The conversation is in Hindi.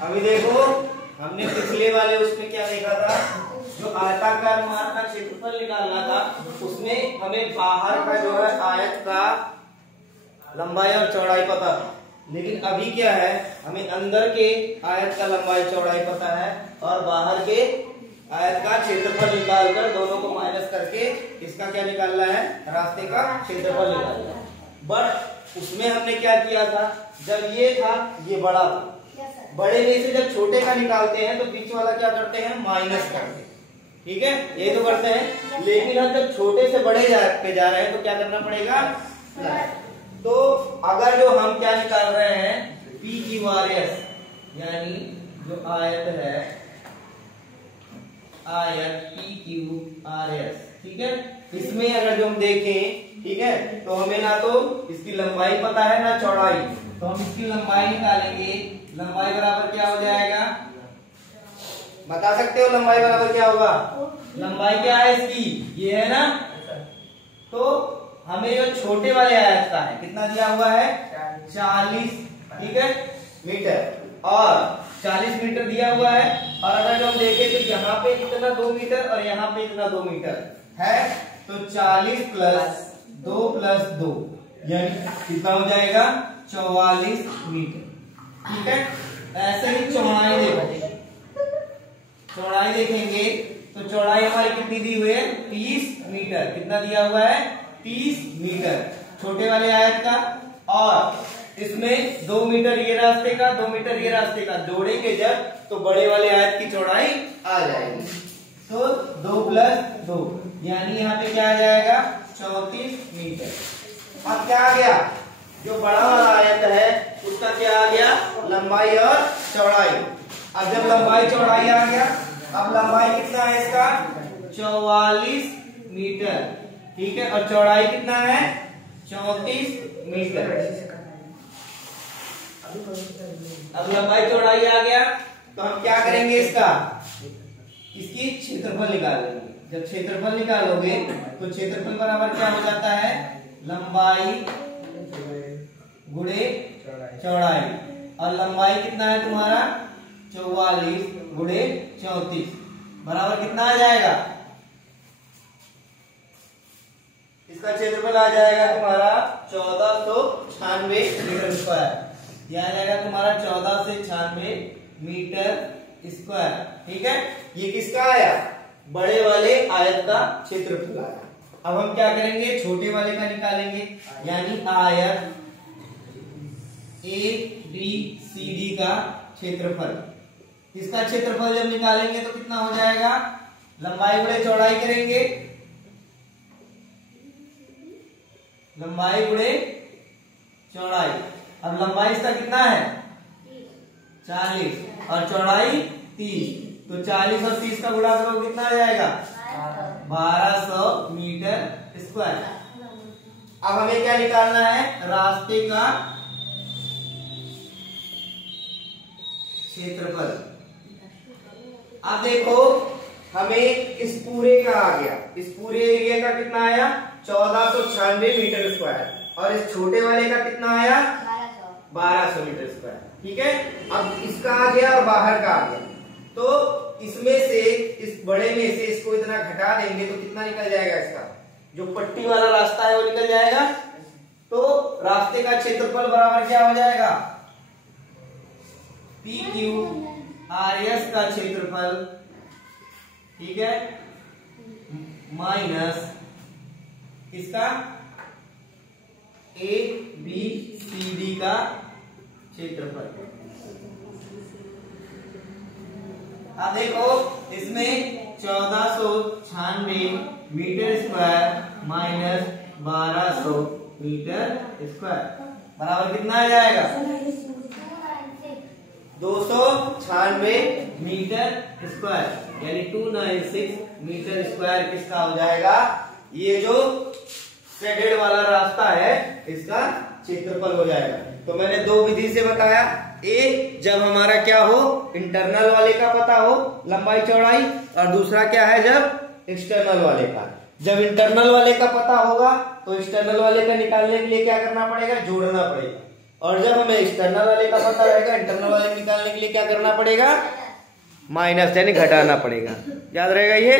अभी देखो, हमने पिछले वाले उसमें क्या देखा था, जो आयताकार मार्ग का क्षेत्रफल निकालना था, उसमें हमें बाहर का जो है आयत का लंबाई और चौड़ाई पता था। लेकिन अभी क्या है, हमें अंदर के आयत का लंबाई चौड़ाई पता है और बाहर के आयत का क्षेत्रफल निकालकर दोनों को माइनस करके इसका क्या निकालना है, रास्ते का क्षेत्रफल निकालना है। बट उसमें हमने क्या किया था, जब ये था ये बड़ा था, बड़े में से जब छोटे का निकालते हैं तो बीच वाला क्या करते हैं, माइनस करते हैं। ठीक है, ये तो करते हैं। लेकिन हम जब छोटे से बड़े पे जा रहे हैं तो क्या करना पड़ेगा, तो अगर जो हम क्या निकाल रहे हैं, पी क्यू आर एस, यानी जो आयत है, आयत पी क्यू आर एस, ठीक है, इसमें अगर जो हम देखें, ठीक है, तो हमें ना तो इसकी लंबाई पता है ना चौड़ाई, तो हम इसकी लंबाई निकालेंगे। लंबाई बराबर क्या हो जाएगा, बता सकते हो लंबाई बराबर क्या होगा? लंबाई क्या है इसकी, ये है ना, तो हमें जो छोटे वाले आयत का है कितना दिया हुआ है, 40, ठीक है, मीटर, और 40 मीटर दिया हुआ है। और अगर जो हम देखें तो यहाँ पे इतना 2 मीटर और यहाँ पे इतना 2 मीटर है, तो 40 प्लस 2 प्लस 2 यानी कितना हो जाएगा, 44 मीटर। ठीक है, ऐसे ही चौड़ाई देखेंगे, चौड़ाई देखेंगे तो चौड़ाई हमारी कितनी दी हुई है, 30 मीटर। कितना दिया हुआ है, 30 मीटर छोटे वाले आयत का, और इसमें 2 मीटर ये रास्ते का, 2 मीटर ये रास्ते का, जोड़ेंगे जब तो बड़े वाले आयत की चौड़ाई आ जाएगी। तो 2 प्लस 2 यानी यहाँ पे क्या आ जाएगा, 34 मीटर। अब क्या आ गया, जो बड़ा वाला आयत है उसका क्या आ गया, लंबाई और चौड़ाई। अब जब लंबाई चौड़ाई आ गया, अब लंबाई कितना है इसका, 44 मीटर, ठीक है, और चौड़ाई कितना है, 34 मीटर। अब लंबाई चौड़ाई आ गया तो हम क्या करेंगे, इसकी क्षेत्रफल निकालेंगे। जब क्षेत्रफल निकालोगे तो क्षेत्रफल बराबर क्या हो जाता है, लंबाई गुणे चौड़ाई, और लंबाई कितना है तुम्हारा, 44 गुणे 34 बराबर कितना आ जाएगा, इसका क्षेत्रफल आ जाएगा तुम्हारा 1496 मीटर स्क्वायर। यह आ जाएगा तुम्हारा 1496 मीटर स्क्वायर। ठीक है, ये किसका आया, बड़े वाले आयत का क्षेत्रफल आया। अब हम क्या करेंगे, छोटे वाले का निकालेंगे, यानी आयत ए बी सी डी का क्षेत्रफल। इसका क्षेत्रफल जब निकालेंगे तो कितना हो जाएगा, लंबाई गुणे चौड़ाई करेंगे, लंबाई गुणे चौड़ाई। अब लंबाई इसका कितना है, 40 और चौड़ाई 30, तो 40 और 30 का गुणा करो कितना आ जाएगा, 1200 मीटर स्क्वायर। अब हमें क्या निकालना है, रास्ते का क्षेत्रफल। अब देखो हमें इस पूरे का आ गया, इस पूरे एरिया का कितना आया, 1496 मीटर स्क्वायर, और इस छोटे वाले का कितना आया, 1200 मीटर स्क्वायर। ठीक है, अब इसका आ गया और बाहर का आ गया, तो इसमें से, इस बड़े में से इसको इतना घटा देंगे तो कितना निकल जाएगा, इसका जो पट्टी वाला रास्ता है वो निकल जाएगा। तो रास्ते का क्षेत्रफल बराबर क्या हो जाएगा, पी क्यू आर एस का क्षेत्रफल, ठीक है, माइनस इसका ए बी सी डी का क्षेत्रफल। अब देखो इसमें 1496 meter square minus 1200 meter square बराबर कितना आ जाएगा, 296 मीटर स्क्वायर, यानी 296 मीटर स्क्वायर किसका हो जाएगा, ये जो शेडेड वाला रास्ता है इसका क्षेत्रफल हो जाएगा। तो मैंने दो विधि से बताया, एक जब हमारा क्या हो, इंटरनल वाले का पता हो लंबाई चौड़ाई, और दूसरा क्या है जब एक्सटर्नल वाले का। जब इंटरनल वाले का पता होगा तो एक्सटर्नल वाले का निकालने के लिए क्या करना पड़ेगा, जोड़ना पड़ेगा। और जब हमें एक्सटर्नल वाले का पता रहेगा, इंटरनल वाले निकालने के लिए क्या करना पड़ेगा, माइनस यानी घटाना पड़ेगा। याद रहेगा ये।